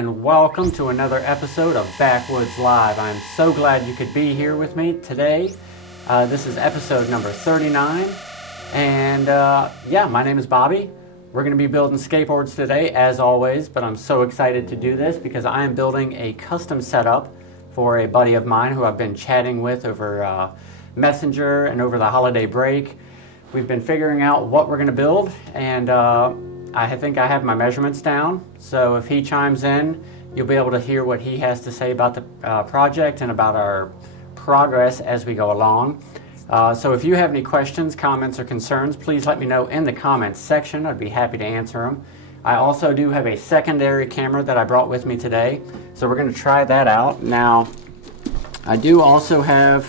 and welcome to another episode of Bakwuds Live. I'm so glad you could be here with me today. This is episode number 39, and yeah, my name is Bobby. We're going to be building skateboards today, as always, but I'm so excited to do this because I am building a custom setup for a buddy of mine who I've been chatting with over Messenger and over the holiday break. We've been figuring out what we're going to build, and I think I have my measurements down, so if he chimes in, you'll be able to hear what he has to say about the project and about our progress as we go along. So if you have any questions, comments, or concerns, please let me know in the comments section. I'd be happy to answer them. I also do have a secondary camera that I brought with me today, so we're going to try that out. Now, I do also have,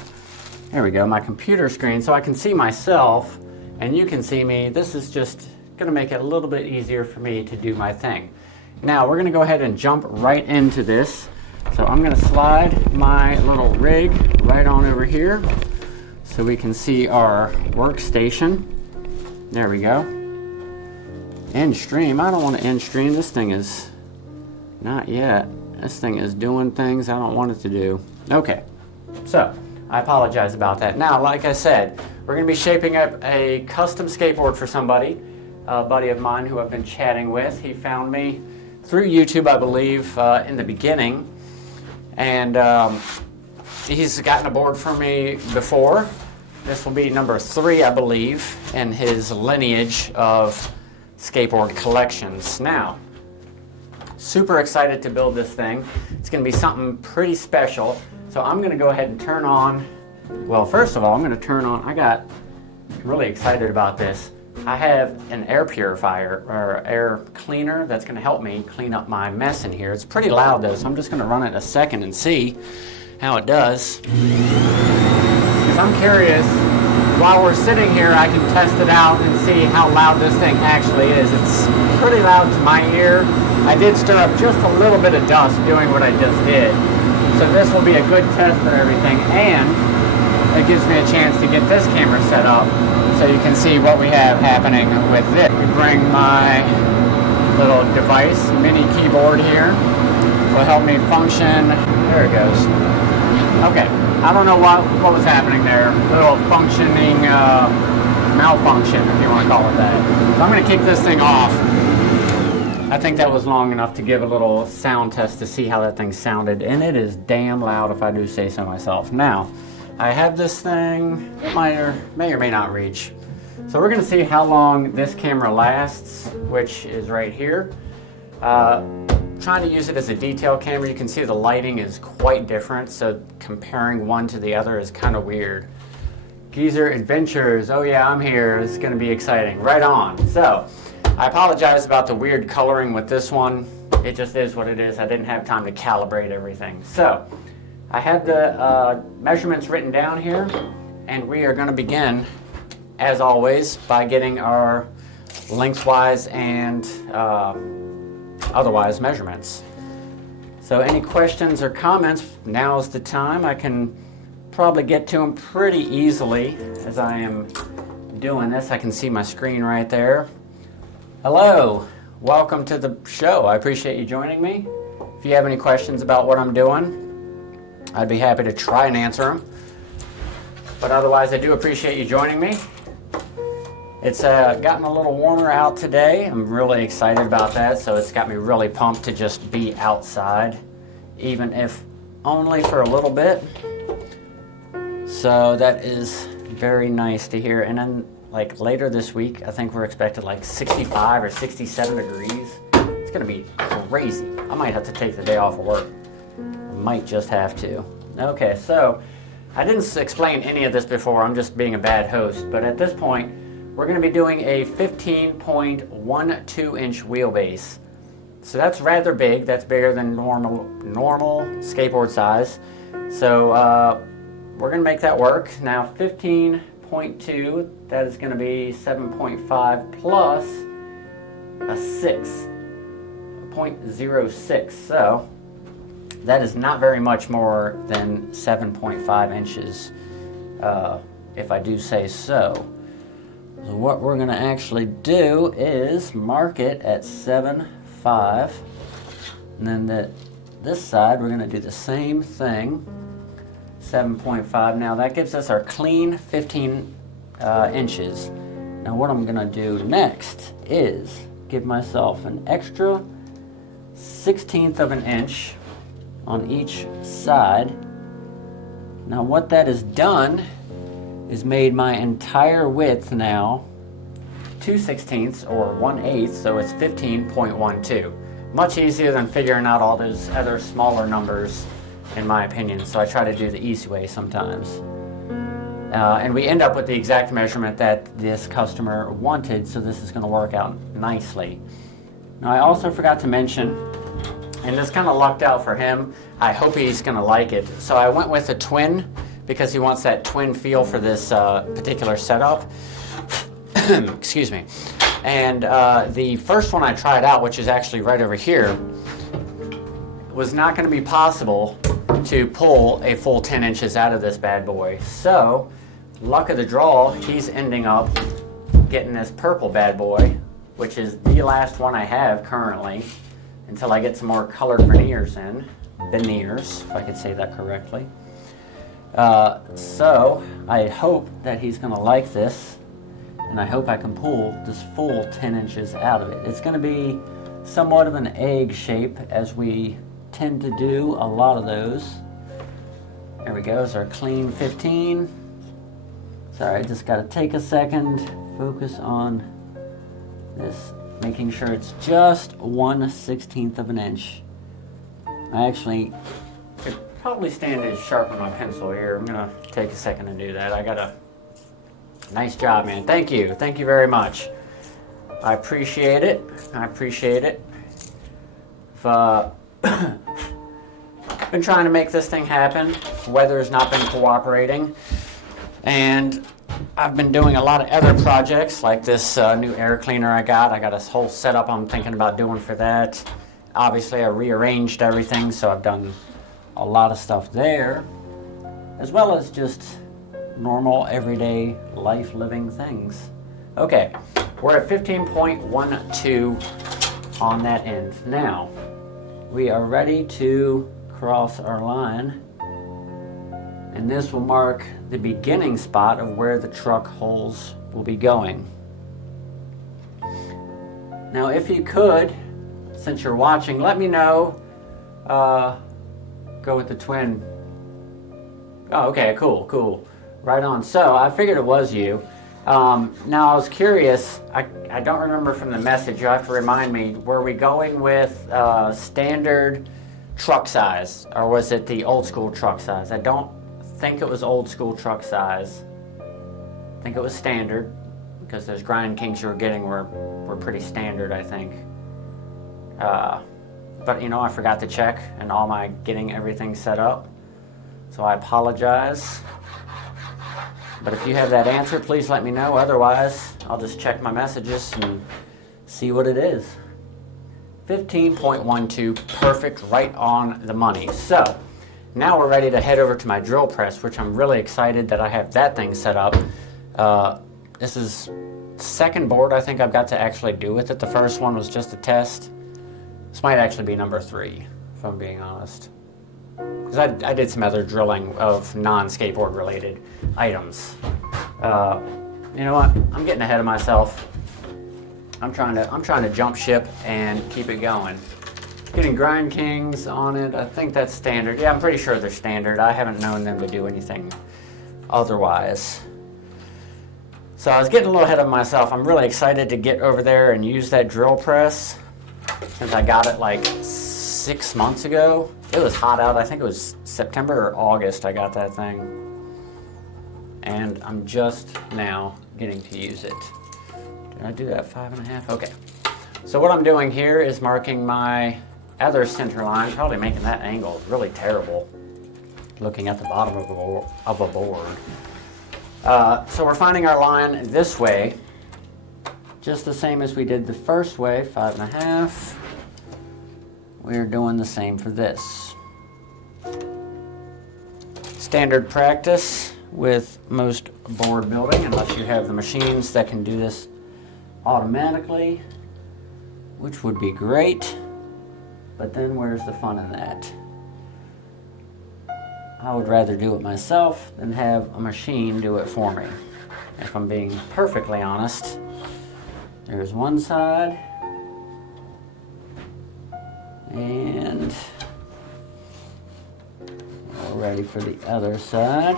there we go, my computer screen, so I can see myself, and you can see me. This is just going to make it a little bit easier for me to do my thing. Now we're going to go ahead and jump right into this. So I'm going to slide my little rig right on over here so we can see our workstation. There we go. End stream. I don't want to end stream. This thing is not yet. This thing is doing things I don't want it to do. Okay, so I apologize about that. Now, like I said, we're going to be shaping up a custom skateboard for somebody. A buddy of mine who I've been chatting with. He found me through YouTube, I believe, in the beginning, and he's gotten a board for me before. This will be number 3, I believe, in his lineage of skateboard collections. Now, super excited to build this thing. It's going to be something pretty special, so I'm going to go ahead and turn on, well, first of all, I'm going to turn on, I got really excited about this. I have an air purifier or air cleaner that's going to help me clean up my mess in here. It's pretty loud though, so I'm just going to run it a second and see how it does. Because I'm curious, while we're sitting here, I can test it out and see how loud this thing actually is. It's pretty loud to my ear. I did stir up just a little bit of dust doing what I just did. So this will be a good test for everything, and it gives me a chance to get this camera set up so you can see what we have happening with it. We bring my little device, mini keyboard here, will help me function. There it goes. Okay, I don't know what was happening there. Little functioning malfunction, if you want to call it that. So I'm going to kick this thing off. I think that was long enough to give a little sound test to see how that thing sounded, and it is damn loud if I do say so myself. Now, I have this thing, it may or may not reach. So we're going to see how long this camera lasts, which is right here. Trying to use it as a detail camera. You can see the lighting is quite different, so comparing one to the other is kind of weird. Geezer Adventures, oh yeah, I'm here. It's going to be exciting. Right on. So, I apologize about the weird coloring with this one. It just is what it is. I didn't have time to calibrate everything. So, I have the measurements written down here, and we are going to begin, as always, by getting our lengthwise and otherwise measurements. So any questions or comments, now's the time. I can probably get to them pretty easily as I am doing this. I can see my screen right there. Hello, welcome to the show. I appreciate you joining me. If you have any questions about what I'm doing, I'd be happy to try and answer them. But otherwise, I do appreciate you joining me. It's gotten a little warmer out today. I'm really excited about that, so it's got me really pumped to just be outside, even if only for a little bit. So that is very nice to hear. And then, like, later this week, I think we're expected like 65 or 67 degrees. It's gonna be crazy. I might have to take the day off of work. Might just have to. Okay, so I didn't explain any of this before. I'm just being a bad host, but at this point we're going to be doing a 15.12 inch wheelbase. So that's rather big. That's bigger than normal skateboard size. So we're going to make that work. Now 15.2, that is going to be 7.5 plus a 6.06. So that is not very much more than 7.5 inches, if I do say so. So what we're going to actually do is mark it at 7.5 And then this side, we're going to do the same thing, 7.5. Now that gives us our clean 15 inches. Now what I'm going to do next is give myself an extra 1/16 of an inch on each side. Now what that has done is made my entire width now 2/16 or 1/8, so it's 15.12. Much easier than figuring out all those other smaller numbers, in my opinion, so I try to do the easy way sometimes. And we end up with the exact measurement that this customer wanted, so this is going to work out nicely. Now I also forgot to mention, and this kind of lucked out for him, I hope he's going to like it, so I went with a twin because he wants that twin feel for this particular setup. Excuse me. And the first one I tried out, which is actually right over here, was not going to be possible to pull a full 10 inches out of this bad boy. So, luck of the draw, he's ending up getting this purple bad boy, which is the last one I have currently, until I get some more colored veneers in. Veneers, if I could say that correctly. So, I hope that he's going to like this, and I hope I can pull this full 10 inches out of it. It's going to be somewhat of an egg shape, as we tend to do a lot of those. There we go, it's our clean 15. Sorry, I just got to take a second, focus on this, making sure it's just 1/16 of an inch. I actually could probably stand to sharpen my pencil here. I'm going to take a second to do that. I got a nice job, man. Thank you very much. I appreciate it. I appreciate it. Been trying to make this thing happen. Weather's not been cooperating, and I've been doing a lot of other projects like this new air cleaner I got. I got a whole setup I'm thinking about doing for that. Obviously I rearranged everything, so I've done a lot of stuff there, as well as just normal everyday life living things. Okay, we're at 15.12 on that end. Now we are ready to cross our line, and this will mark the beginning spot of where the truck holes will be going. Now if you could, since you're watching, let me know, go with the twin. Oh, okay, cool, right on. So I figured it was you. Now I was curious, I don't remember from the message, you have to remind me, were we going with standard truck size, or was it the old school truck size? I don't think it was old school truck size. I think it was standard, because those grind kinks you were getting were pretty standard, I think. But you know, I forgot to check, and all my getting everything set up, so I apologize. But if you have that answer, please let me know. Otherwise, I'll just check my messages and see what it is. 15.12, perfect, right on the money. So, now we're ready to head over to my drill press, which I'm really excited that I have that thing set up. This is the second board I think I've got to actually do with it. The first one was just a test. This might actually be number 3, if I'm being honest. Because I did some other drilling of non-skateboard related items. You know what? I'm getting ahead of myself. I'm trying to jump ship and keep it going. Getting grind kings on it. I think that's standard. Yeah, I'm pretty sure they're standard. I haven't known them to do anything otherwise. So I was getting a little ahead of myself. I'm really excited to get over there and use that drill press, since I got it like 6 months ago. It was hot out. I think it was September or August I got that thing. And I'm just now getting to use it. Did I do that 5.5? Okay. So what I'm doing here is marking my other center line, probably making that angle really terrible, looking at the bottom of a board. So we're finding our line this way, just the same as we did the first way, 5.5. We're doing the same for this. Standard practice with most board building, unless you have the machines that can do this automatically, which would be great. but then where's the fun in that? I would rather do it myself than have a machine do it for me. If I'm being perfectly honest. There's one side. And we're ready for the other side.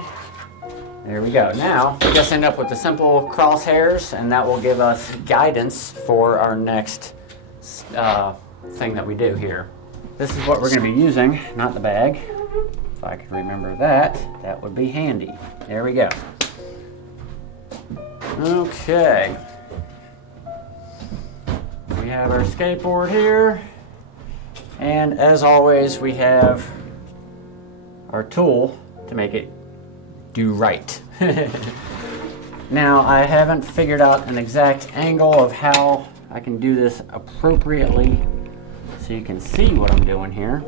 There we go. Now, we just end up with the simple crosshairs, and that will give us guidance for our next thing that we do here. This is what we're going to be using, not the bag. If I could remember that, that would be handy. There we go. Okay. We have our skateboard here, and as always, we have our tool to make it do right. Now, I haven't figured out an exact angle of how I can do this appropriately so you can see what I'm doing here.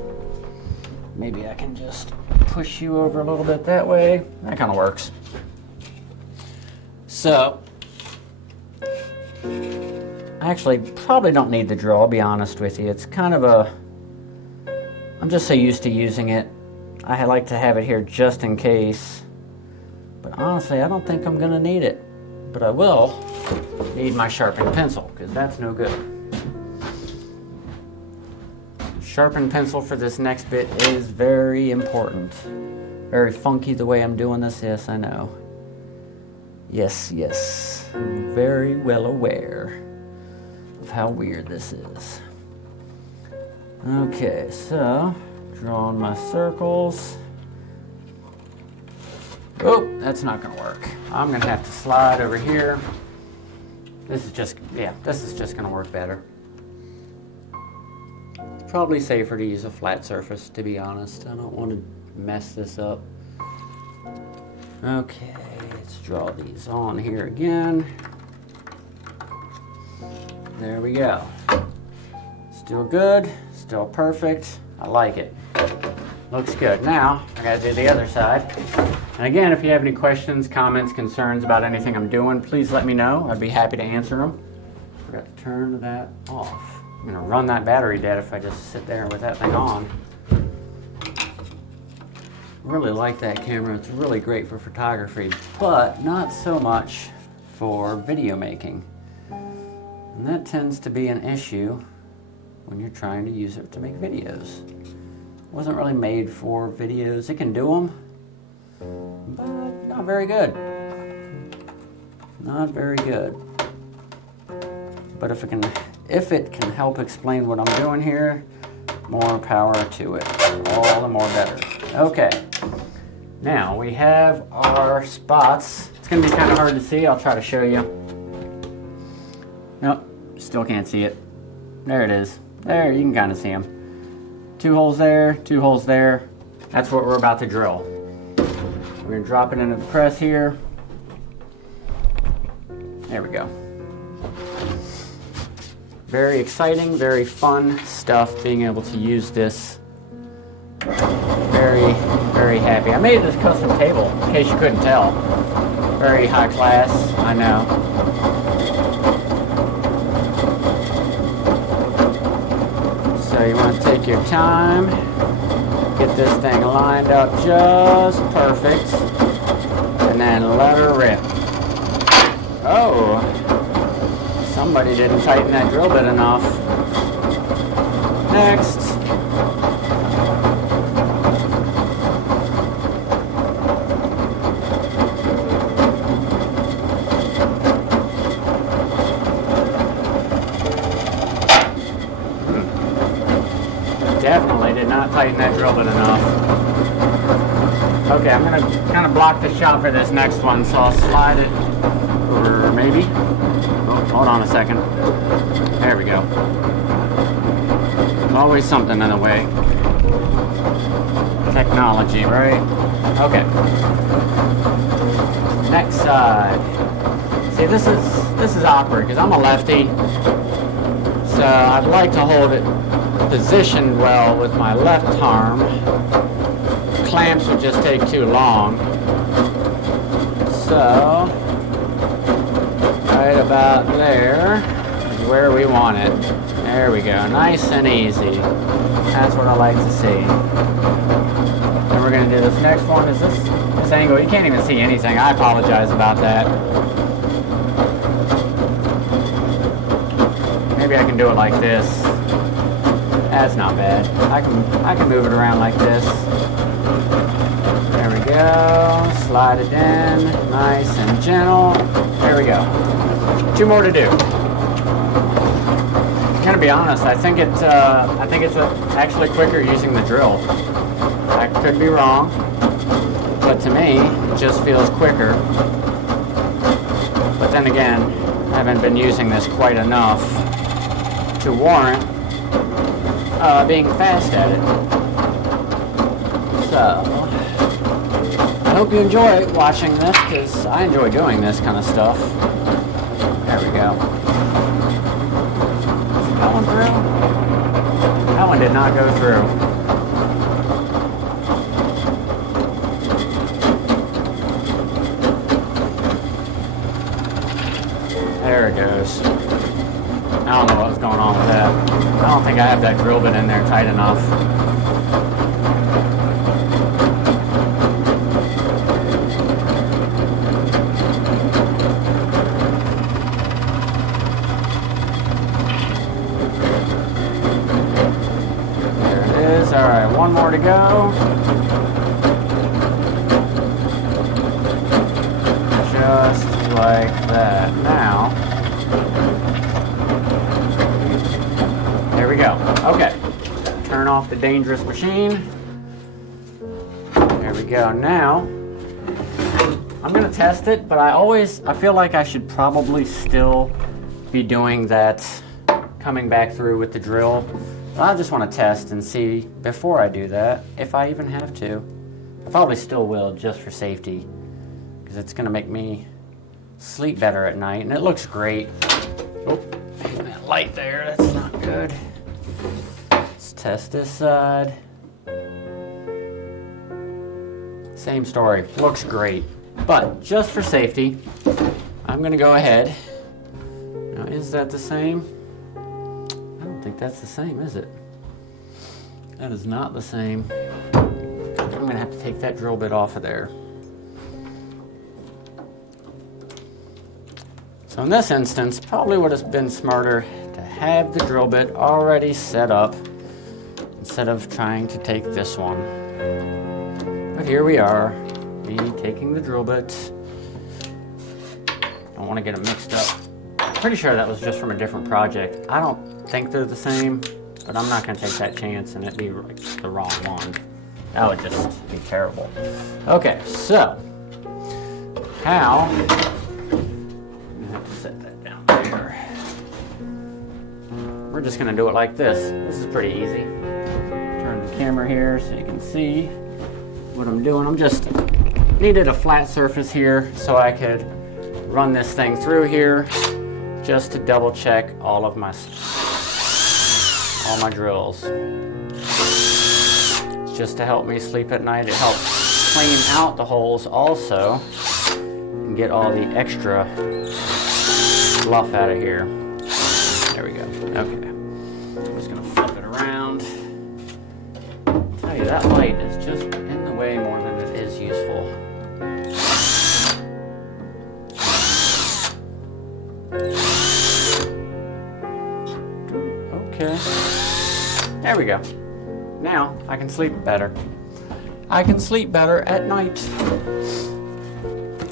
Maybe I can just push you over a little bit that way. That kind of works. So, I actually probably don't need the drill, I'll be honest with you. It's kind of I'm just so used to using it. I like to have it here just in case. But honestly, I don't think I'm gonna need it. But I will need my sharpened pencil, because that's no good. Sharpened pencil for this next bit is very important. Very funky the way I'm doing this, yes, I know. Yes, yes, I'm very well aware of how weird this is. Okay, so, drawing my circles. Oh, that's not gonna work. I'm gonna have to slide over here. This is just gonna work better. It's probably safer to use a flat surface, to be honest. I don't want to mess this up. Okay, let's draw these on here again. There we go. Still good, still perfect. I like it. Looks good. Now, I gotta do the other side. And again, if you have any questions, comments, concerns about anything I'm doing, please let me know. I'd be happy to answer them. Forgot to turn that off. I'm gonna run that battery dead if I just sit there with that thing on. Really like that camera. It's really great for photography, but not so much for video making. And that tends to be an issue when you're trying to use it to make videos. It wasn't really made for videos. It can do them, but not very good. Not very good. But if it can help explain what I'm doing here, more power to it. All the more better. Okay. Now we have our spots. It's going to be kind of hard to see. I'll try to show you. Nope, still can't see it. There it is. There, you can kind of see them. 2 holes there, 2 holes there. That's what we're about to drill. We're going to drop it into the press here. There we go. Very exciting, very fun stuff being able to use this. Very, very happy. I made this custom table, in case you couldn't tell. Very high class, I know. So you want to take your time, get this thing lined up just perfect, and then let her rip. Oh, somebody didn't tighten that drill bit enough. Next. Definitely did not tighten that drill bit enough. Okay, I'm going to kind of block the shot for this next one, so I'll slide it, or maybe. Oh, hold on a second. There we go. There's always something in the way. Technology, right? Okay. Next side. See, this is awkward because I'm a lefty, so I'd like to hold it positioned well with my left arm. Clamps would just take too long. So, right about there is where we want it. There we go, nice and easy. That's what I like to see. And we're gonna do this next one. Is this angle? You can't even see anything. I apologize about that. Maybe I can do it like this. That's not bad. I can move it around like this. There we go. Slide it in, nice and gentle. There we go. 2 more to do. I'm gonna be honest. I think it's actually quicker using the drill. I could be wrong, but to me, it just feels quicker. But then again, I haven't been using this quite enough to warrant being fast at it. So, I hope you enjoy watching this, because I enjoy doing this kind of stuff. There we go. That one through? That one did not go through. There it goes. I don't know what's going on with that. I don't think I have that drill bit in there tight enough. There it is. All right, one more to go. Just like that. Now, there we go. Okay. Turn off the dangerous machine. There we go. Now, I'm going to test it, but I feel like I should probably still be doing that, coming back through with the drill. But I just want to test and see before I do that if I even have to. I probably still will, just for safety, because it's going to make me sleep better at night, and it looks great. Oh, that light there, that's not good. Let's test this side. Same story, looks great. But just for safety, I'm gonna go ahead. Now, is that the same? I don't think that's the same, is it? That is not the same. I'm gonna have to take that drill bit off of there. So in this instance, probably would have been smarter to have the drill bit already set up instead of trying to take this one. But here we are, me taking the drill bit. Don't want to get them mixed up. Pretty sure that was just from a different project. I don't think they're the same, but I'm not going to take that chance and it be like the wrong one. That would just be terrible. Okay, so how... set that down there. We're just going to do it like this. This is pretty easy. Turn the camera here so you can see what I'm doing. I'm just needed a flat surface here so I could run this thing through here just to double check all my drills. It's just to help me sleep at night. It helps clean out the holes also and get all the extra fluff out of here. There we go. Okay. I'm just gonna flip it around. I'll tell you, that light is just in the way more than it is useful. Okay. There we go. Now I can sleep better. I can sleep better at night.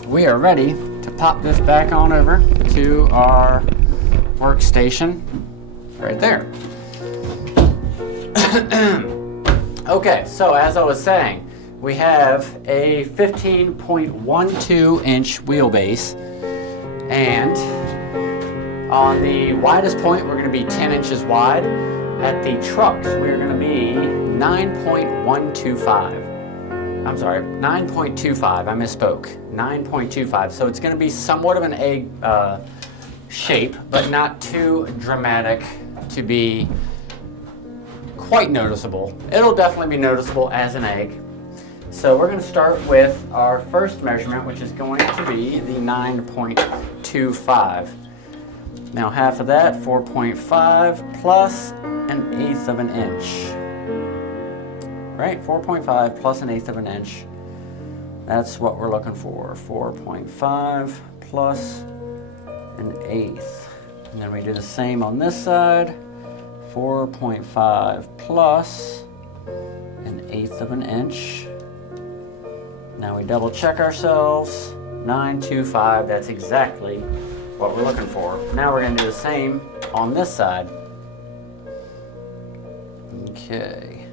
We are ready to pop this back on over to our workstation right there. Okay, so as I was saying, we have a 15.12 inch wheelbase, and on the widest point we're going to be 10 inches wide. At the trucks we're going to be 9.125. I'm sorry, 9.25, I misspoke, 9.25. So it's going to be somewhat of an egg shape, but not too dramatic to be quite noticeable. It'll definitely be noticeable as an egg. So we're going to start with our first measurement, which is going to be the 9.25. Now half of that, 4.5 plus an eighth of an inch. Right, 4.5 plus an eighth of an inch. That's what we're looking for. 4.5 plus an eighth. And then we do the same on this side. 4.5 plus an eighth of an inch. Now we double check ourselves. 925, that's exactly what we're looking for. Now we're going to do the same on this side. Okay,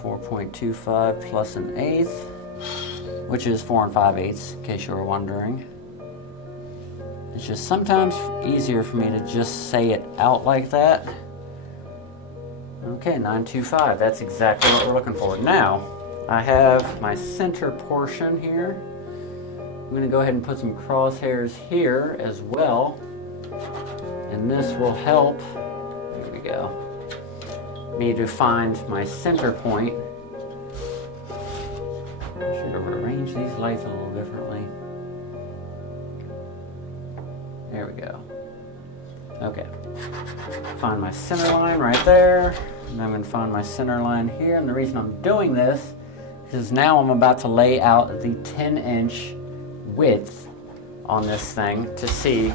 4.25 plus an eighth, which is 4 5/8, in case you were wondering. It's just sometimes easier for me to just say it out like that. Okay, 925, that's exactly what we're looking for. Now, I have my center portion here. I'm going to go ahead and put some crosshairs here as well, and this will help, there we go, me to find my center point. I should have arranged these lights a little differently. There we go. Okay, find my center line right there, and I'm going to find my center line here, and the reason I'm doing this is now I'm about to lay out the 10-inch width on this thing to see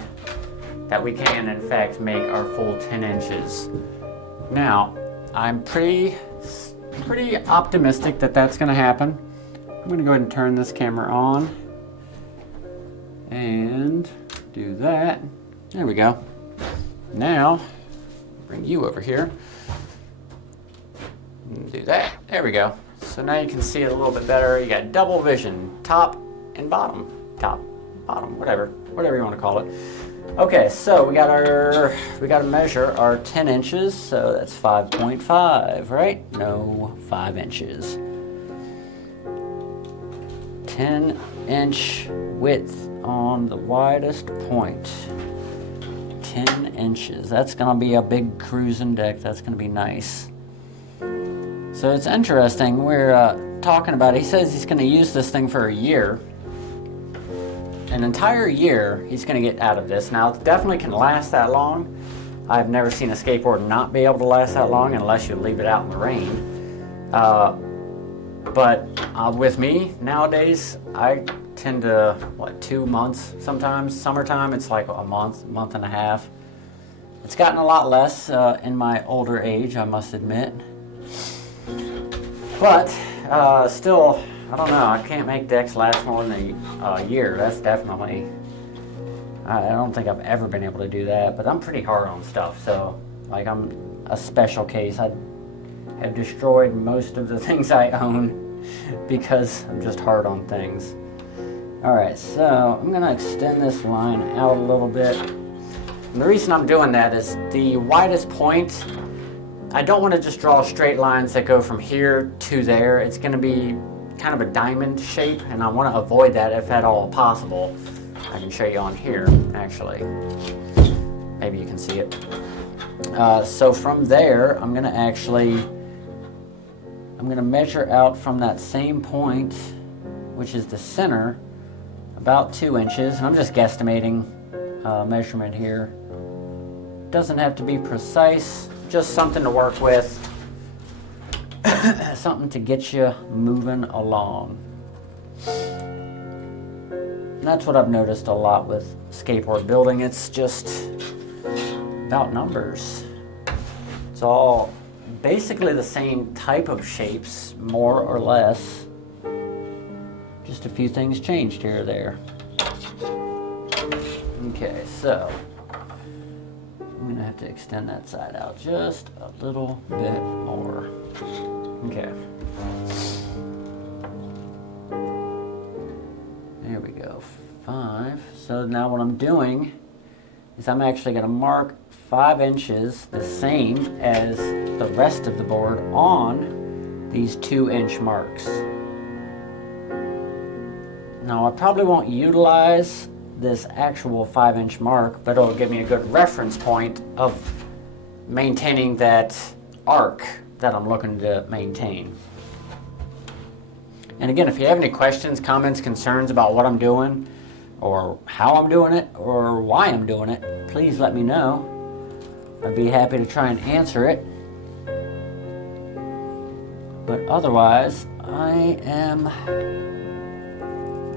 that we can in fact make our full 10 inches. Now, I'm pretty optimistic that that's going to happen. I'm going to go ahead and turn this camera on and do that. There we go. Now, bring you over here and do that. There we go. So now you can see it a little bit better. You got double vision, top and bottom. Top, bottom, whatever you want to call it. Okay, so we got to measure our 10 inches, so that's 5.5, right? No, 5 inches. 10-inch width on the widest point. 10 inches. That's going to be a big cruising deck. That's going to be nice. So it's interesting. We're talking about, he says he's going to use this thing for a year. An entire year he's going to get out of this. Now, it definitely can last that long. I've never seen a skateboard not be able to last that long unless you leave it out in the rain. But with me, nowadays, I tend to, 2 months sometimes. Summertime, it's like a month and a half. It's gotten a lot less in my older age, I must admit. But still, I don't know, I can't make decks last more than a year. That's definitely, I don't think I've ever been able to do that, but I'm pretty hard on stuff, so like I'm a special case. I have destroyed most of the things I own because I'm just hard on things. Alright, so I'm going to extend this line out a little bit. And the reason I'm doing that is the widest point, I don't want to just draw straight lines that go from here to there. It's going to be kind of a diamond shape, and I want to avoid that if at all possible. I can show you on here, actually. Maybe you can see it. So from there, I'm going to measure out from that same point, which is the center, about 2 inches. And I'm just guesstimating measurement here. Doesn't have to be precise, just something to work with. Something to get you moving along. And that's what I've noticed a lot with skateboard building. It's just about numbers. It's all basically the same type of shapes, more or less. Just a few things changed here or there. Okay, so I'm going to have to extend that side out just a little bit more. Okay. There we go. 5. So now what I'm doing is I'm actually going to mark 5 inches, the same as the rest of the board, on these 2-inch marks. Now I probably won't utilize this actual 5-inch mark, but it'll give me a good reference point of maintaining that arc that I'm looking to maintain. And again, if you have any questions, comments, concerns about what I'm doing, or how I'm doing it, or why I'm doing it, please let me know. I'd be happy to try and answer it. But otherwise, I am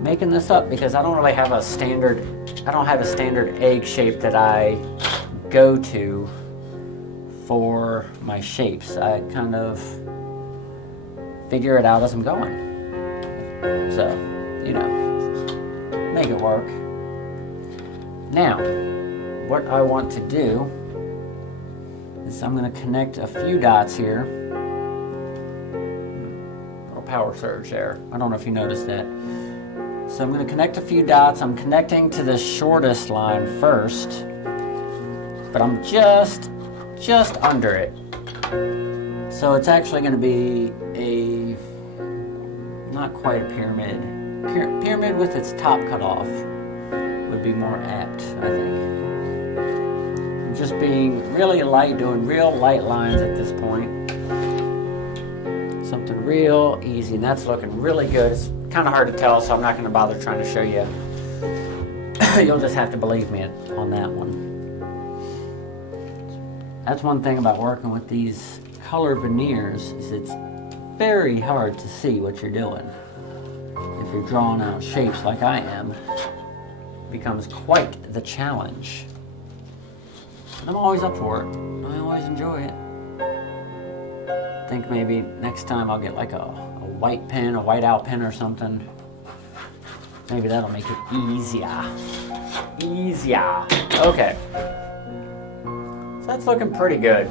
making this up because I don't really have a standard, egg shape that I go to for my shapes. I kind of figure it out as I'm going. So, you know, make it work. Now, what I want to do is I'm going to connect a few dots here. Little power surge there. I don't know if you noticed that. So I'm going to connect a few dots. I'm connecting to the shortest line first, but I'm just under it. So it's actually going to be not quite a pyramid. Pyramid with its top cut off would be more apt, I think. I'm just being really light, doing real light lines at this point. Something real easy, and that's looking really good. It's kind of hard to tell, so I'm not going to bother trying to show you. You'll just have to believe me on that one. That's one thing about working with these color veneers, is it's very hard to see what you're doing. If you're drawing out shapes like I am, it becomes quite the challenge. And I'm always up for it. I always enjoy it. I think maybe next time I'll get like a white pen, a whiteout pen or something. Maybe that'll make it easier. Okay. So that's looking pretty good.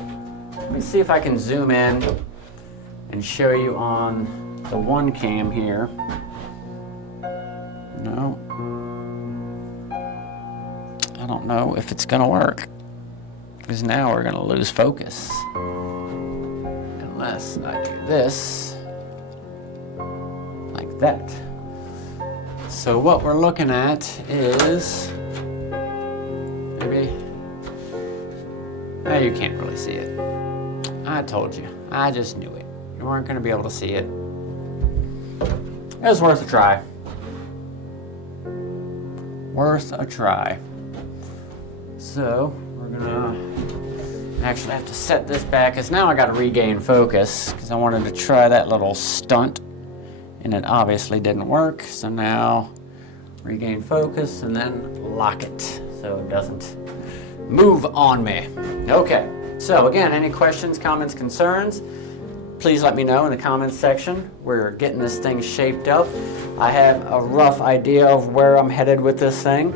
Let me see if I can zoom in and show you on the one cam here. No. I don't know if it's gonna work, because now we're gonna lose focus. Unless I do this, like that. So what we're looking at is, maybe, you can't really see it. I told you, I just knew it. You weren't gonna be able to see it. It was worth a try. Worth a try. So we're gonna actually have to set this back, because now I gotta regain focus, because I wanted to try that little stunt and it obviously didn't work. So now regain focus and then lock it so it doesn't move on me. Okay, so again, any questions, comments, concerns, please let me know in the comments section. We're getting this thing shaped up. I have a rough idea of where I'm headed with this thing.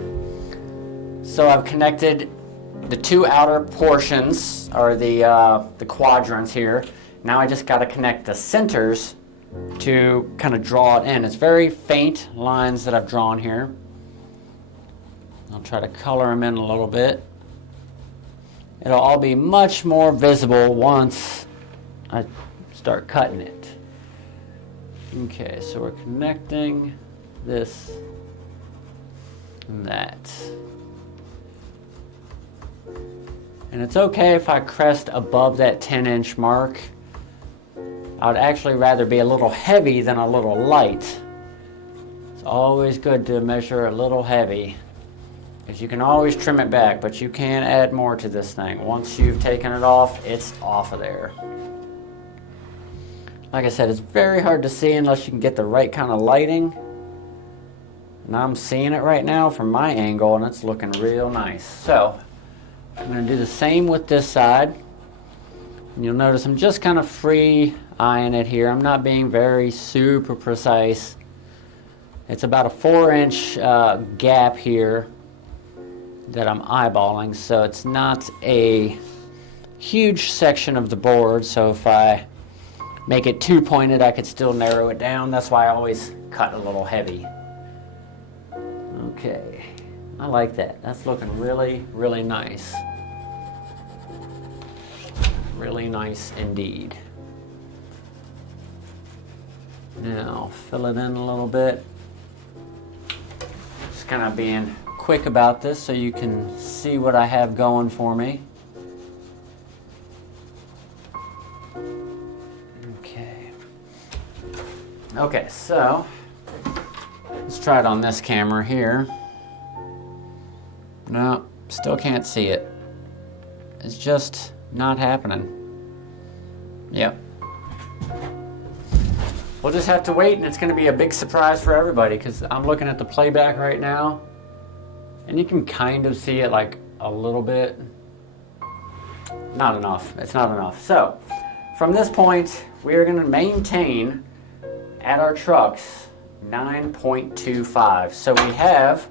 So I've connected the two outer portions, or the quadrants here. Now I just got to connect the centers to kind of draw it in. It's very faint lines that I've drawn here. I'll try to color them in a little bit. It'll all be much more visible once I start cutting it. Okay, so we're connecting this and that. And it's okay if I crest above that 10-inch mark. I would actually rather be a little heavy than a little light. It's always good to measure a little heavy, because you can always trim it back, but you can add more to this thing. Once you've taken it off, it's off of there. Like I said, it's very hard to see unless you can get the right kind of lighting. And I'm seeing it right now from my angle, and it's looking real nice. So I'm going to do the same with this side. And you'll notice I'm just kind of free eyeing it here. I'm not being very super precise. It's about a 4-inch gap here that I'm eyeballing, so it's not a huge section of the board. So if I make it too pointed, I could still narrow it down. That's why I always cut a little heavy. Okay, I like that. That's looking really, really nice. Really nice indeed. Now, fill it in a little bit. Just kind of being quick about this so you can see what I have going for me. Okay, so let's try it on this camera here. No, still can't see it. It's just not happening. Yep. We'll just have to wait, and it's going to be a big surprise for everybody, because I'm looking at the playback right now, and you can kind of see it like a little bit. Not enough. It's not enough. So, from this point, we are going to maintain at our trucks 9.25. So we have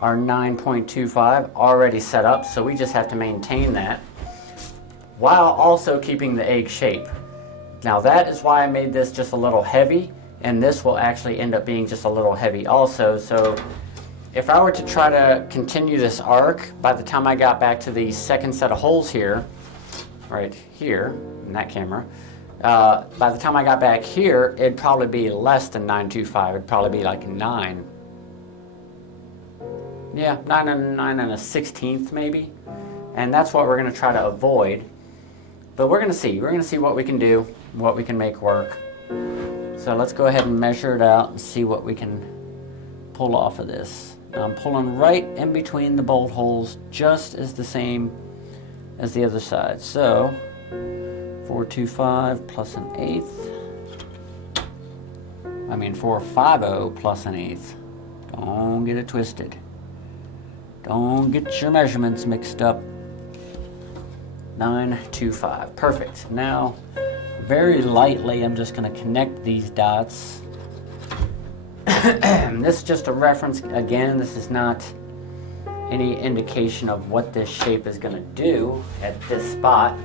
our 9.25 already set up, so we just have to maintain that while also keeping the egg shape. Now that is why I made this just a little heavy, and this will actually end up being just a little heavy also. So if I were to try to continue this arc, by the time I got back to the second set of holes here, right here in that camera, by the time I got back here, it'd probably be less than 9.25. It'd probably be like 9. Yeah, 9 and a 16th maybe. And that's what we're going to try to avoid. But we're going to see. We're going to see what we can do, what we can make work. So let's go ahead and measure it out and see what we can pull off of this. Now I'm pulling right in between the bolt holes, just as the same as the other side. So 425 plus an eighth. 450 plus an eighth. Don't get it twisted. Don't get your measurements mixed up. 925. Perfect. Now, very lightly, I'm just going to connect these dots. This is just a reference. Again, this is not any indication of what this shape is going to do at this spot,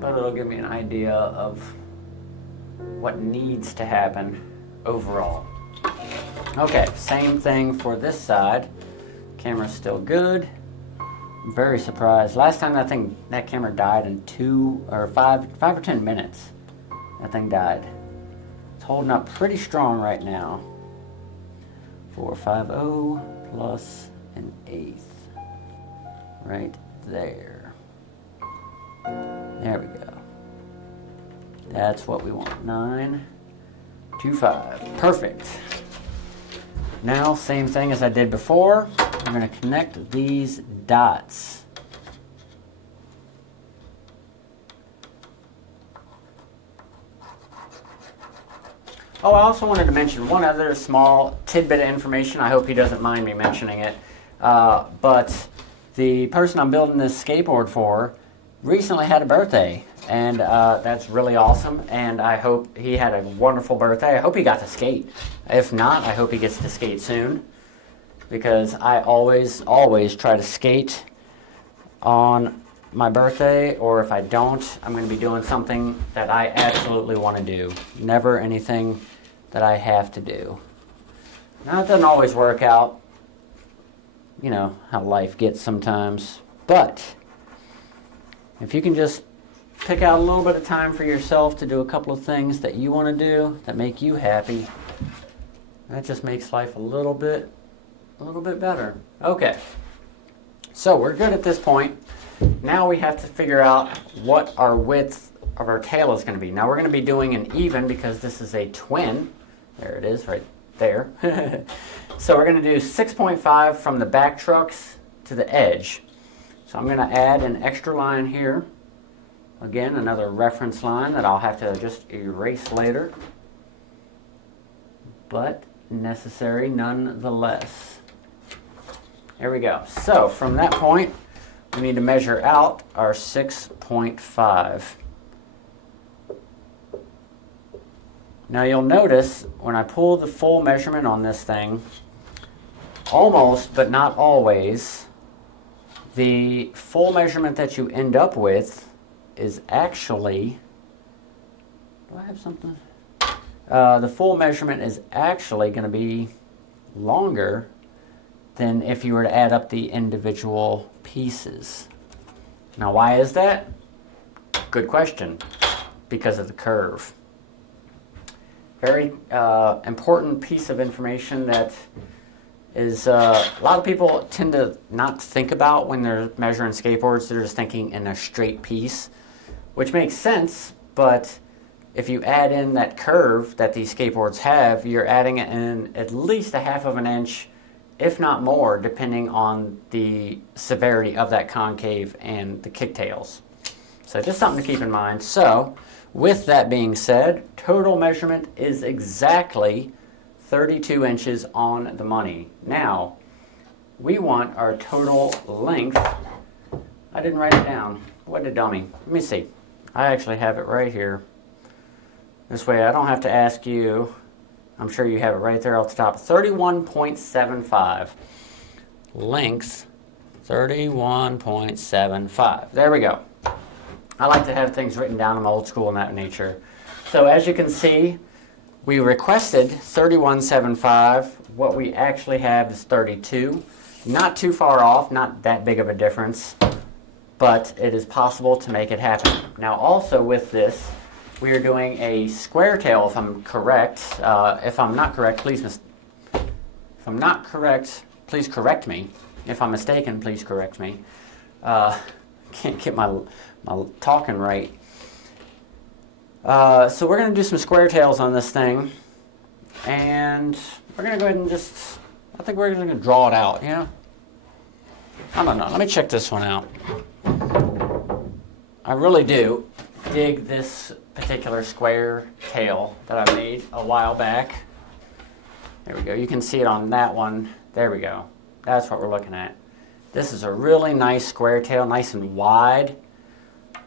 but it'll give me an idea of what needs to happen overall. Okay, same thing for this side. Camera's still good. I'm very surprised. Last time that camera died in 5 or 10 minutes. That thing died. It's holding up pretty strong right now. 450 plus an eighth. Right there. There we go. That's what we want. 925. Perfect. Now, same thing as I did before. I'm going to connect these dots. Oh, I also wanted to mention one other small tidbit of information. I hope he doesn't mind me mentioning it. But the person I'm building this skateboard for recently had a birthday. And that's really awesome. And I hope he had a wonderful birthday. I hope he got to skate. If not, I hope he gets to skate soon. Because I always try to skate on my birthday, or if I don't, I'm going to be doing something that I absolutely want to do. Never anything that I have to do. Now, it doesn't always work out. You know how life gets sometimes. But if you can just pick out a little bit of time for yourself to do a couple of things that you want to do that make you happy, that just makes life a little bit better. Okay, so we're good at this point. Now we have to figure out what our width of our tail is going to be. Now we're going to be doing an even because this is a twin. There it is, right there. So we're going to do 6.5 from the back trucks to the edge. So I'm going to add an extra line here. Again, another reference line that I'll have to just erase later, but necessary nonetheless. There we go. So from that point, we need to measure out our 6.5. Now you'll notice when I pull the full measurement on this thing, almost but not always, the full measurement that you end up with is actually, do I have something? The full measurement is actually going to be longer than if you were to add up the individual pieces. Now why is that? Good question. Because of the curve. Very important piece of information that is a lot of people tend to not think about when they're measuring skateboards. They're just thinking in a straight piece, which makes sense, but if you add in that curve that these skateboards have, you're adding in at least 1/2 of an inch if not more, depending on the severity of that concave and the kicktails. So just something to keep in mind. So with that being said, total measurement is exactly 32 inches on the money. Now, we want our total length. I didn't write it down. What a dummy. Let me see. I actually have it right here. This way I don't have to ask you. I'm sure you have it right there off the top. 31.75. Length, 31.75. There we go. I like to have things written down. I'm old school in that nature. So as you can see, we requested 31.75. What we actually have is 32. Not too far off, not that big of a difference, but it is possible to make it happen. Now also with this, we are doing a square tail, if I'm correct. If I'm not correct, please correct me. If I'm mistaken, please correct me. Can't get my talking right. So we're going to do some square tails on this thing, and we're going to go ahead and I think we're going to draw it out, yeah? I don't know. Let me check this one out. I really do dig this particular square tail that I made a while back. There we go. You can see it on that one. There we go. That's what we're looking at. This is a really nice square tail, nice and wide.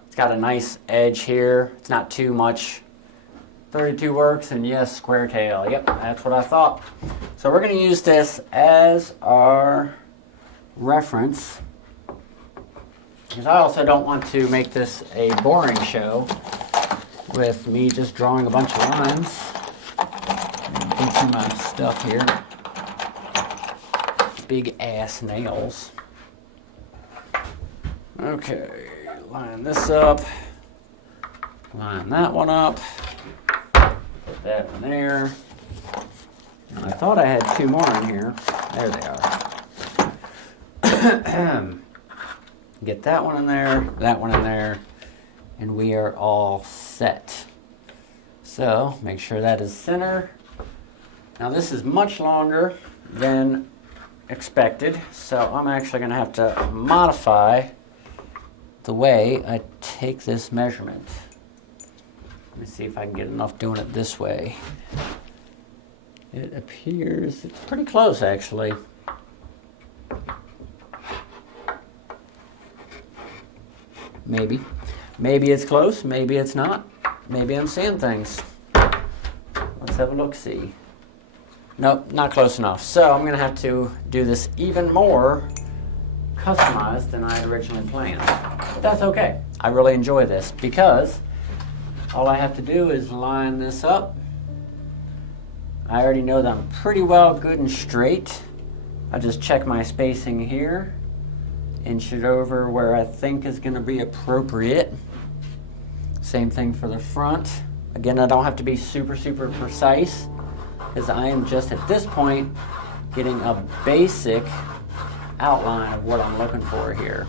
It's got a nice edge here. It's not too much. 32 works, and yes, square tail. Yep, that's what I thought. So we're going to use this as our reference, because I also don't want to make this a boring show with me just drawing a bunch of lines. Get to my stuff here. Big ass nails. Okay, line this up. Line that one up. Put that one there. And I thought I had two more in here. There they are. Get that one in there, that one in there, and we are all set. So make sure that is center. Now this is much longer than expected, so I'm actually going to have to modify the way I take this measurement. Let me see if I can get enough doing it this way. It appears it's pretty close, actually. Maybe. Maybe it's close, maybe it's not. Maybe I'm seeing things. Let's have a look-see. Nope, not close enough. So I'm going to have to do this even more customized than I had originally planned. But that's okay. I really enjoy this because all I have to do is line this up. I already know that I'm pretty well good and straight. I just check my spacing here. Inch it over where I think is going to be appropriate. Same thing for the front. Again, I don't have to be super precise because I am just at this point getting a basic outline of what I'm looking for here.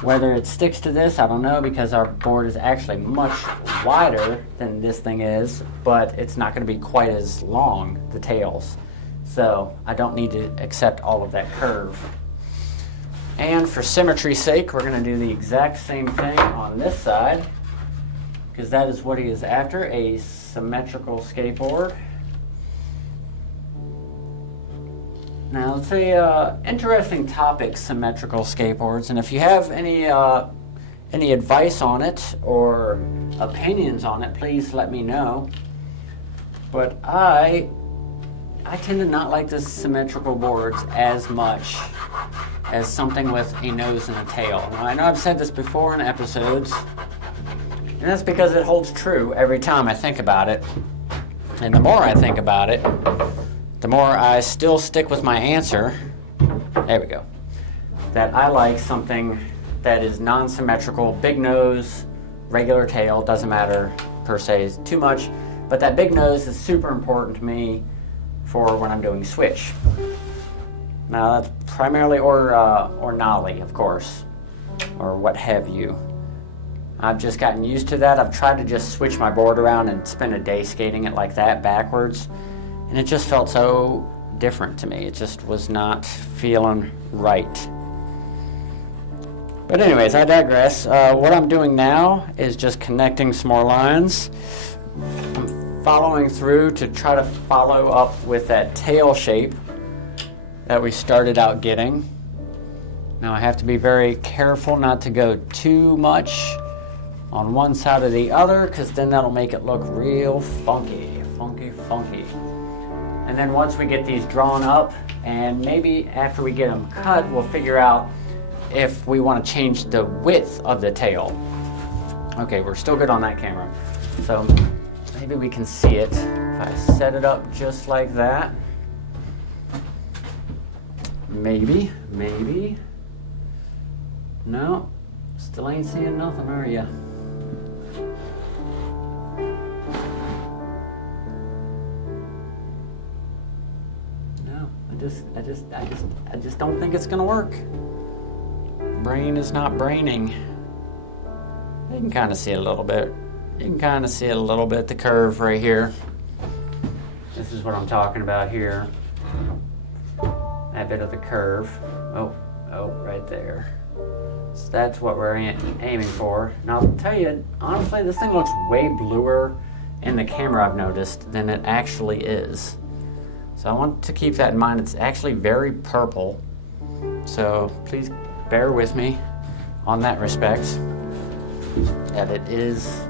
Whether it sticks to this, I don't know, because our board is actually much wider than this thing is, but it's not going to be quite as long, the tails. So I don't need to accept all of that curve. And for symmetry's sake, we're going to do the exact same thing on this side, because that is what he is after, a symmetrical skateboard. Now, it's a interesting topic, symmetrical skateboards, and if you have any advice on it or opinions on it, please let me know. But I tend to not like the symmetrical boards as much as something with a nose and a tail. Now, I know I've said this before in episodes, and that's because it holds true every time I think about it. And the more I think about it, the more I still stick with my answer. There we go. That I like something that is non-symmetrical, big nose, regular tail, doesn't matter per se too much, but that big nose is super important to me for when I'm doing switch. Now that's primarily or nollie, of course, or what have you. I've just gotten used to that. I've tried to just switch my board around and spend a day skating it like that backwards, and it just felt so different to me. It just was not feeling right. But anyways, I digress. What I'm doing now is just connecting some more lines. I'm following through to try to follow up with that tail shape that we started out getting. Now I have to be very careful not to go too much on one side or the other, because then that'll make it look real funky. And then once we get these drawn up, and maybe after we get them cut, we'll figure out if we want to change the width of the tail. Okay, we're still good on that camera. So maybe we can see it if I set it up just like that. Maybe. No, still ain't seeing nothing, are ya? I just don't think it's gonna work. Brain is not braining. You can kind of see it a little bit. The curve right here. This is what I'm talking about here. That bit of the curve. Oh, right there. So that's what we're aiming for. And I'll tell you, honestly, this thing looks way bluer in the camera, I've noticed, than it actually is. So I want to keep that in mind. It's actually very purple. So please bear with me on that respect, that it is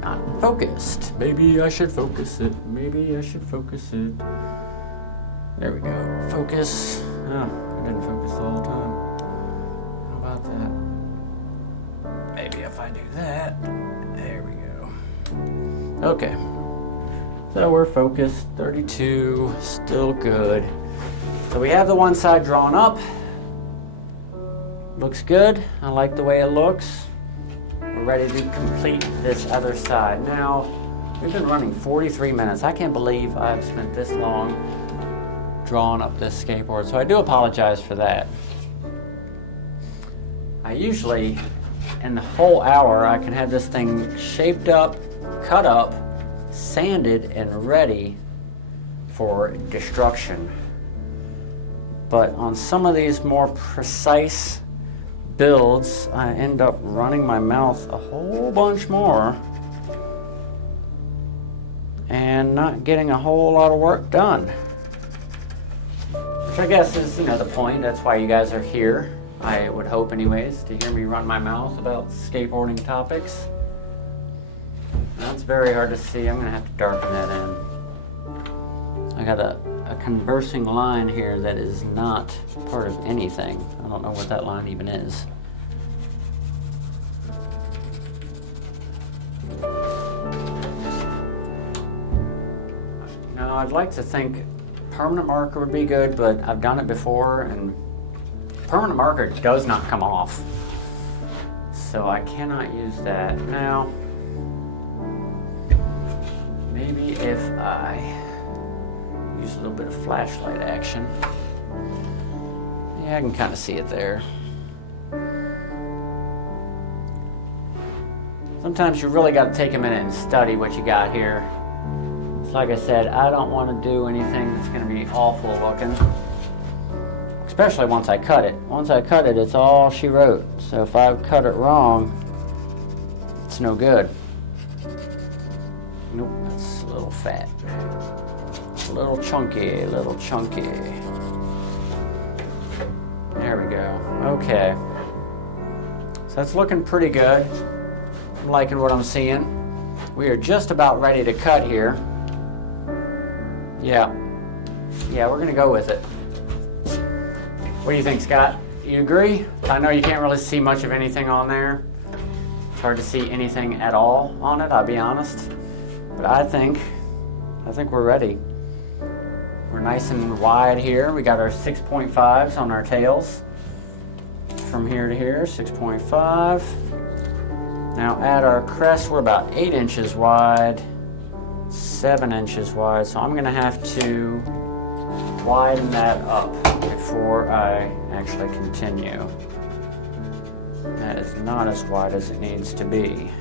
not focused. Maybe I should focus it. There we go. Focus. Oh, I didn't focus all the time. How about that? Maybe if I do that. There we go. Okay. So we're focused. 32. Still good. So we have the one side drawn up. Looks good. I like the way it looks. We're ready to complete this other side. Now, we've been running 43 minutes. I can't believe I've spent this long drawing up this skateboard, so I do apologize for that. I usually, in the whole hour, I can have this thing shaped up, cut up, sanded, and ready for destruction. But on some of these more precise builds, I end up running my mouth a whole bunch more and not getting a whole lot of work done. Which I guess is, the point. That's why you guys are here. I would hope anyways, to hear me run my mouth about skateboarding topics. That's very hard to see. I'm gonna have to darken that in. I got a conversing line here that is not part of anything. I don't know what that line even is. Now, I'd like to think permanent marker would be good, but I've done it before and permanent marker does not come off. So I cannot use that. Now, maybe if I use a little bit of flashlight action. Yeah, I can kind of see it there. Sometimes you really got to take a minute and study what you got here. It's like I said, I don't want to do anything that's going to be awful looking. Especially once I cut it. Once I cut it, it's all she wrote. So if I cut it wrong, it's no good. Nope, that's a little fat. A little chunky. There we go. Okay. So that's looking pretty good. I'm liking what I'm seeing. We are just about ready to cut here. Yeah, we're gonna go with it. What do you think, Scott? You agree? I know you can't really see much of anything on there. It's hard to see anything at all on it, I'll be honest. But I think we're ready. We're nice and wide here. We got our 6.5s on our tails. From here to here, 6.5. Now at our crest, we're about 8 inches wide, 7 inches wide. So I'm gonna have to widen that up before I actually continue. That is not as wide as it needs to be.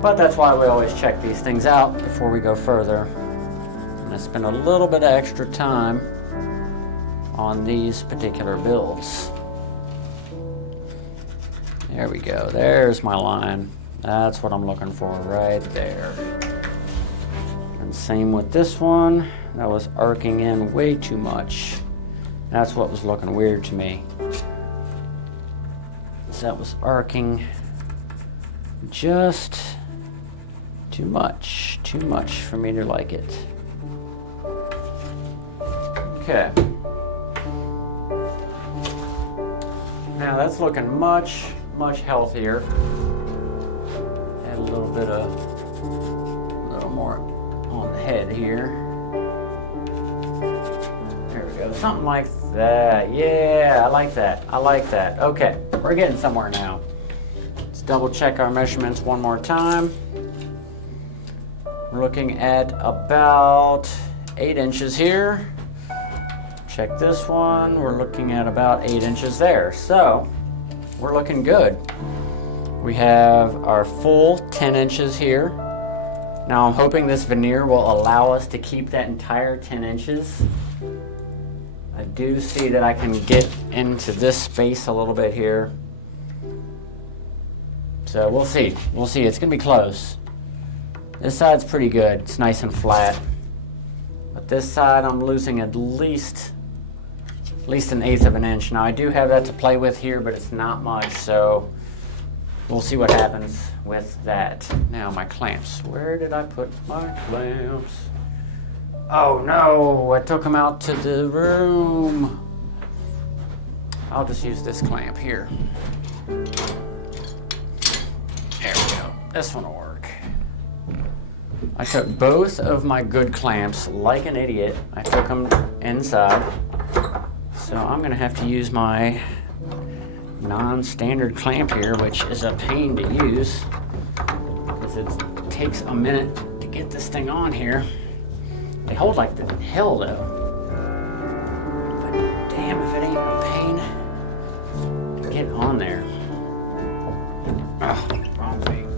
But that's why we always check these things out before we go further. going to spend a little bit of extra time on these particular builds. There we go. There's my line. That's what I'm looking for right there. And same with this one. That was arcing in way too much. That's what was looking weird to me. So that was arcing just too much for me to like it. Okay. Now that's looking much healthier. Add a little more on the head here. There we go, something like that. Yeah, I like that. Okay, we're getting somewhere now. Let's double check our measurements one more time. We're looking at about 8 inches here. Check this one, we're looking at about 8 inches there. So, we're looking good. We have our full 10 inches here. Now I'm hoping this veneer will allow us to keep that entire 10 inches. I do see that I can get into this space a little bit here. So we'll see, it's gonna be close. This side's pretty good, it's nice and flat. But this side I'm losing at least 1/8 of an inch. Now I do have that to play with here, but it's not much, so we'll see what happens with that. Now my clamps, where did I put my clamps? Oh no, I took them out to the room. I'll just use this clamp here. There we go, this one will work. I took both of my good clamps like an idiot. I took them inside. So I'm going to have to use my non-standard clamp here, which is a pain to use because it takes a minute to get this thing on here. They hold like the hell though. But damn if it ain't a pain to get on there. Oh, wrong thing.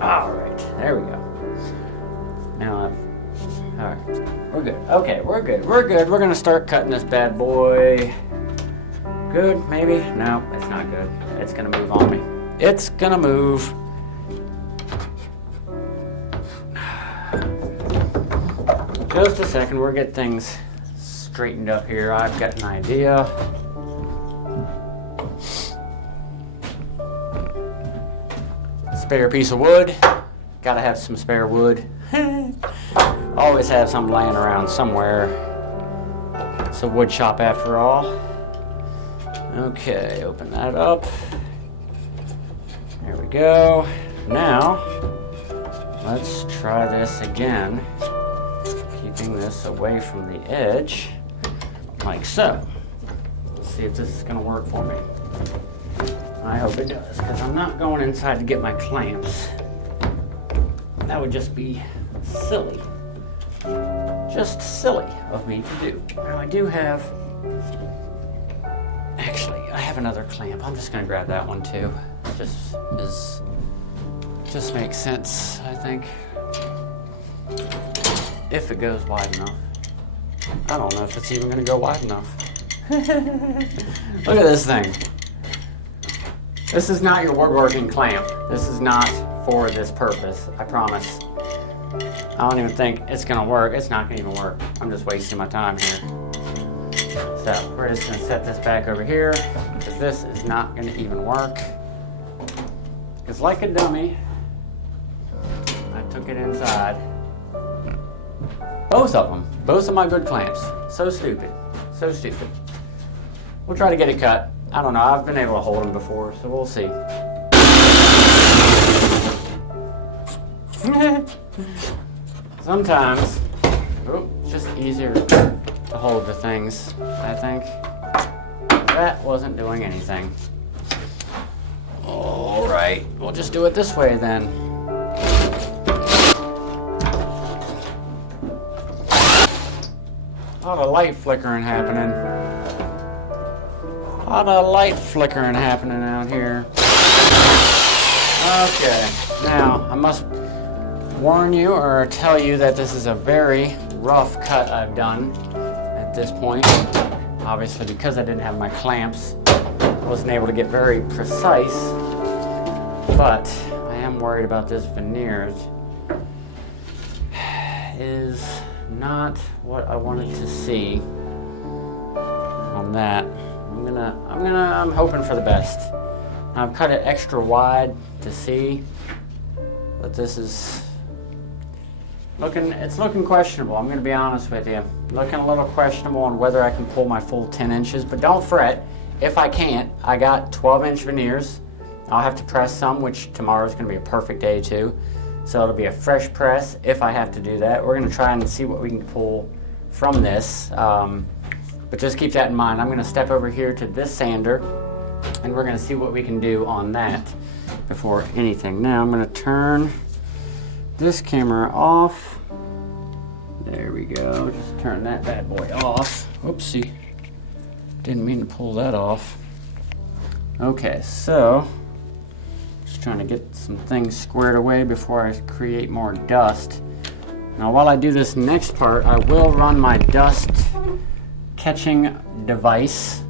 Alright, there we go. Now alright, we're good. Okay, we're good. We're gonna start cutting this bad boy. Good, maybe? No, it's not good. It's gonna move on me. It's gonna move. Just a second, we'll get things straightened up here. I've got an idea. Spare piece of wood. Gotta have some spare wood. Always have some laying around somewhere. It's a wood shop after all. Okay, open that up. There we go. Now, let's try this again. Keeping this away from the edge, like so. Let's see if this is gonna work for me. I hope it does, because I'm not going inside to get my clamps. That would just be silly. Just silly of me to do. Now I do have, actually, I have another clamp. I'm just gonna grab that one too. It just makes sense, I think. If it goes wide enough. I don't know if it's even gonna go wide enough. Look at this thing. This is not your woodworking clamp. This is not for this purpose, I promise. I don't even think it's gonna work. It's not gonna even work. I'm just wasting my time here. So we're just gonna set this back over here because this is not gonna even work. Because like a dummy, I took it inside. Both of them. Both of my good clamps. So stupid. So stupid. We'll try to get it cut. I don't know. I've been able to hold them before, so we'll see. Sometimes, it's just easier to hold the things, I think. That wasn't doing anything. All right, we'll just do it this way then. A lot of light flickering happening. A lot of light flickering happening out here. Okay, now I must warn you or tell you that this is a very rough cut I've done at this point. Obviously, because I didn't have my clamps, I wasn't able to get very precise, but I am worried about this veneer. Is not what I wanted to see on that. I'm hoping for the best. I've cut it extra wide to see, but this is looking questionable. I'm going to be honest with you. Looking a little questionable on whether I can pull my full 10 inches, but don't fret. If I can't, I got 12-inch veneers. I'll have to press some, which tomorrow is going to be a perfect day too. So it'll be a fresh press if I have to do that. We're going to try and see what we can pull from this. But just keep that in mind. I'm going to step over here to this sander, and we're going to see what we can do on that before anything. Now I'm going to turn this camera off. There we go. Just turn that bad boy off. Oopsie. Didn't mean to pull that off. Okay, so just trying to get some things squared away before I create more dust. Now while I do this next part, I will run my dust catching device.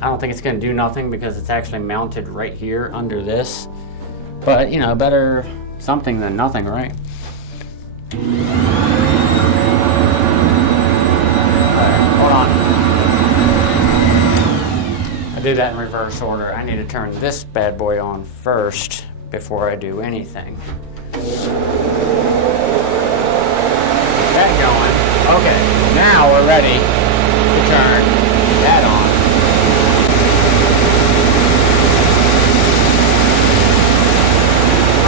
I don't think it's going to do nothing because it's actually mounted right here under this. But, you know, better something than nothing, right? Hold on. I do that in reverse order. I need to turn this bad boy on first before I do anything. Get that going. Okay, now we're ready to turn that on.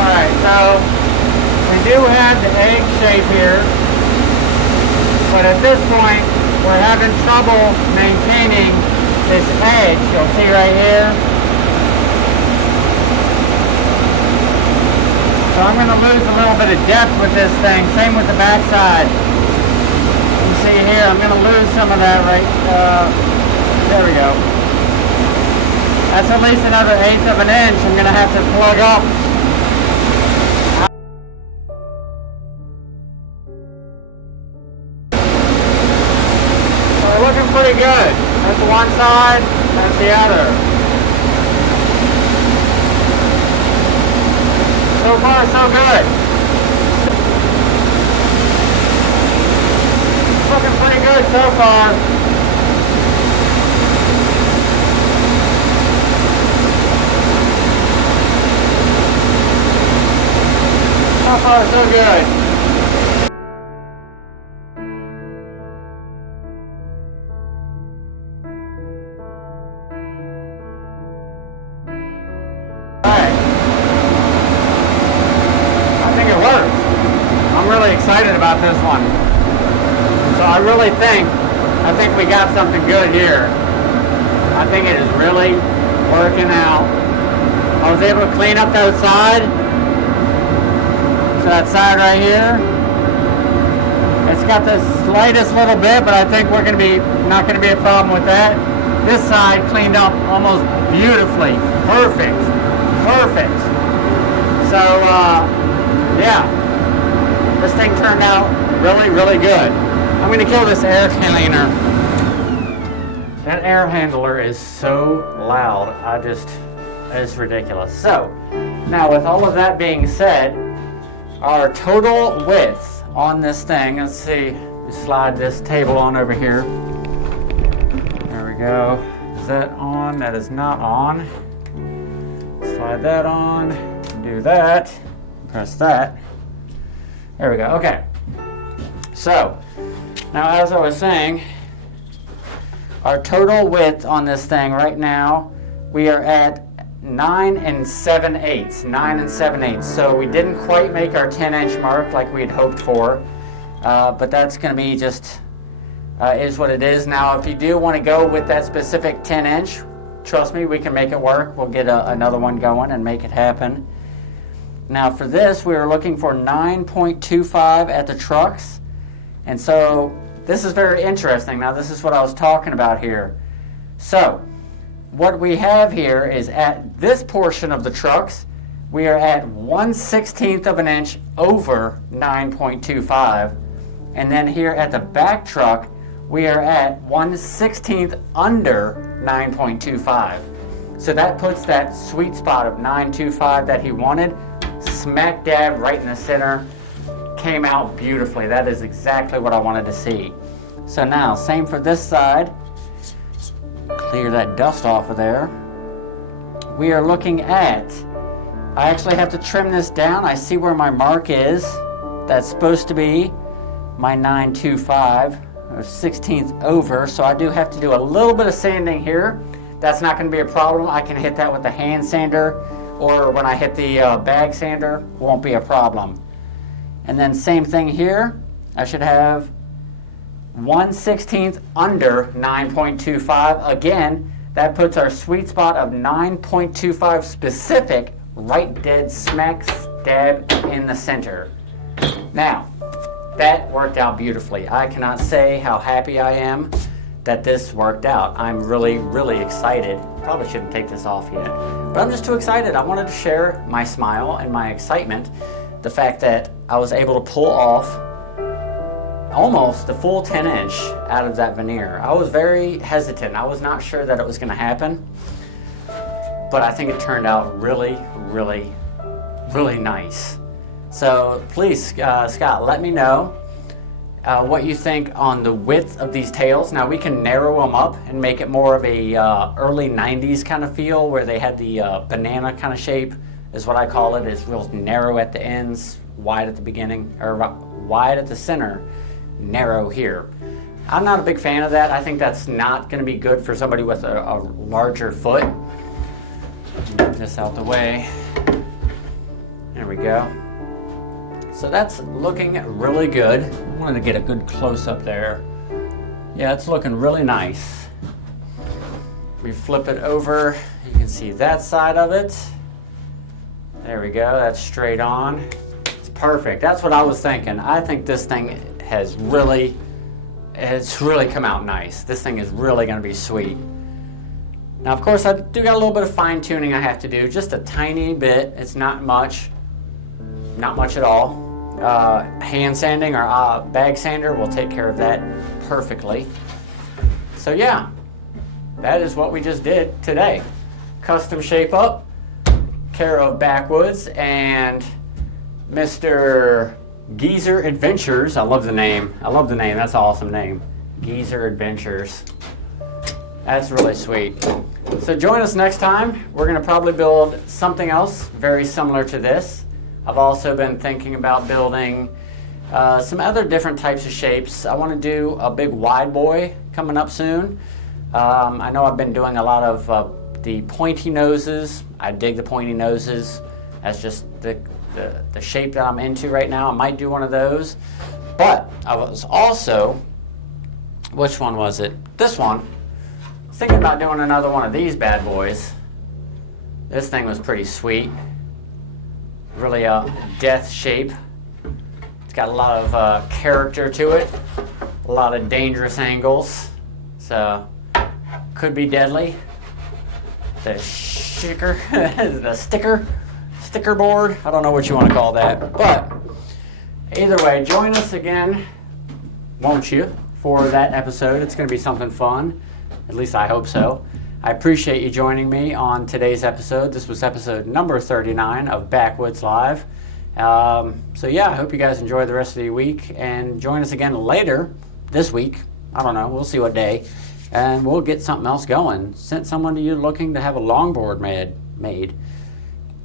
Alright, so we do have the egg shape here, but at this point we're having trouble maintaining this edge. You'll see right here. So I'm going to lose a little bit of depth with this thing. Same with the back side. You see here, I'm going to lose some of that right, there we go. That's at least another 1/8 of an inch I'm going to have to plug up. So we're looking pretty good. That's one side, that's the other. So far, so good. Looking pretty good so far. So far, so good. Excited about this one. So I think we got something good here. I think it is really working out. I was able to clean up that side. So that side right here, it's got the slightest little bit, but I think we're going to be not going to be a problem with that. This side cleaned up almost beautifully. Perfect. So yeah. This thing turned out really, really good. I'm going to kill this air cleaner. That air handler is so loud. It's ridiculous. So, now with all of that being said, our total width on this thing, let's see, slide this table on over here. There we go. Is that on? That is not on. Slide that on, do that, press that. There we go, okay. So, now as I was saying, our total width on this thing right now, we are at 9 7/8. So we didn't quite make our 10-inch mark like we had hoped for, but that's going to be just, is what it is. Now, if you do want to go with that specific 10-inch, trust me, we can make it work. We'll get another one going and make it happen. Now for this, we were looking for 9.25 at the trucks. And so this is very interesting. Now this is what I was talking about here. So what we have here is at this portion of the trucks, we are at 1/16 of an inch over 9.25. And then here at the back truck, we are at 1/16 under 9.25. So that puts that sweet spot of 9.25 that he wanted smack dab right in the center. Came out beautifully. That is exactly what I wanted to see. So now, same for this side. Clear that dust off of there. We are looking at, I actually have to trim this down. I see where my mark is. That's supposed to be my 9.25 or 1/16 over. So I do have to do a little bit of sanding here. That's not going to be a problem. I can hit that with the hand sander, or when I hit the bag sander, won't be a problem. And then same thing here. I should have 1/16 under 9.25. Again, that puts our sweet spot of 9.25 specific right dead smack dab in the center. Now, that worked out beautifully. I cannot say how happy I am that this worked out. I'm really, really excited. Probably shouldn't take this off yet, but I'm just too excited. I wanted to share my smile and my excitement. The fact that I was able to pull off almost the full 10-inch out of that veneer. I was very hesitant. I was not sure that it was going to happen, but I think it turned out really, really, really nice. So please, Scott, let me know what you think on the width of these tails. Now we can narrow them up and make it more of a early 90s kind of feel, where they had the banana kind of shape, is what I call it. It's real narrow at the ends, wide at the beginning, or wide at the center, narrow here. I'm not a big fan of that. I think that's not going to be good for somebody with a larger foot. Move this out the way. There we go. So that's looking really good. I wanted to get a good close-up there. Yeah, it's looking really nice. We flip it over. You can see that side of it. There we go. That's straight on. It's perfect. That's what I was thinking. I think this thing has really, it's really come out nice. This thing is really going to be sweet. Now, of course, I do got a little bit of fine-tuning I have to do. Just a tiny bit. It's not much. Not much at all. Hand sanding or bag sander will take care of that perfectly. So yeah, that is what we just did today. Custom shape up, care of Bakwuds and Mr. Geezer Adventures. I love the name. I love the name. That's an awesome name. Geezer Adventures. That's really sweet. So join us next time. We're going to probably build something else very similar to this. I've also been thinking about building some other different types of shapes. I want to do a big wide boy coming up soon. I know I've been doing a lot of the pointy noses. I dig the pointy noses. That's just the shape that I'm into right now. I might do one of those. But I was also, which one was it? This one. I was thinking about doing another one of these bad boys. This thing was pretty sweet. Really a death shape. It's got a lot of character to it, a lot of dangerous angles, so could be deadly. The sticker board, I don't know what you want to call that, but either way, join us again, won't you, for that episode. It's going to be something fun, at least I hope so. I appreciate you joining me on today's episode. This was episode number 39 of Bakwuds Live. So yeah, I hope you guys enjoy the rest of the week and join us again later this week. I don't know, we'll see what day. And we'll get something else going. Sent someone to you looking to have a longboard made.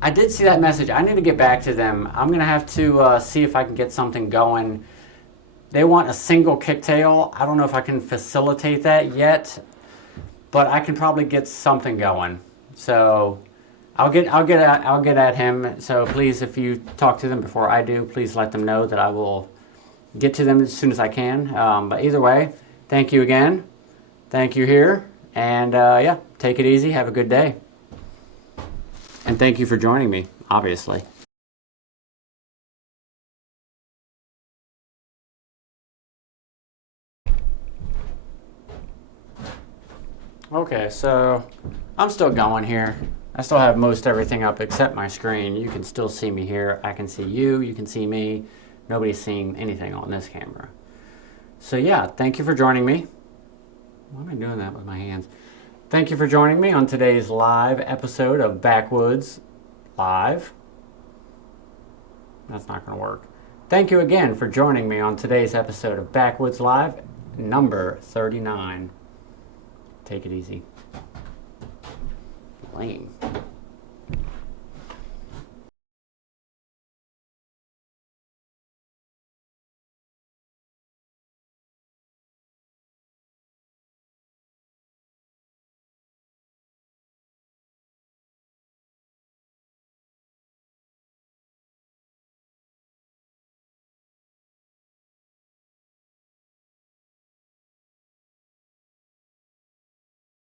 I did see that message. I need to get back to them. I'm going to have to see if I can get something going. They want a single kicktail. I don't know if I can facilitate that yet, but I can probably get something going. So I'll get at him. So please, if you talk to them before I do, please let them know that I will get to them as soon as I can. But either way, thank you again. Thank you here. And yeah, take it easy. Have a good day. And thank you for joining me, obviously. Okay, so I'm still going here. I still have most everything up except my screen. You can still see me here. I can see you. You can see me. Nobody's seeing anything on this camera. So yeah, thank you for joining me. Why am I doing that with my hands? Thank you for joining me on today's live episode of Bakwuds Live. That's not going to work. Thank you again for joining me on today's episode of Bakwuds Live, number 39. Take it easy. Lame.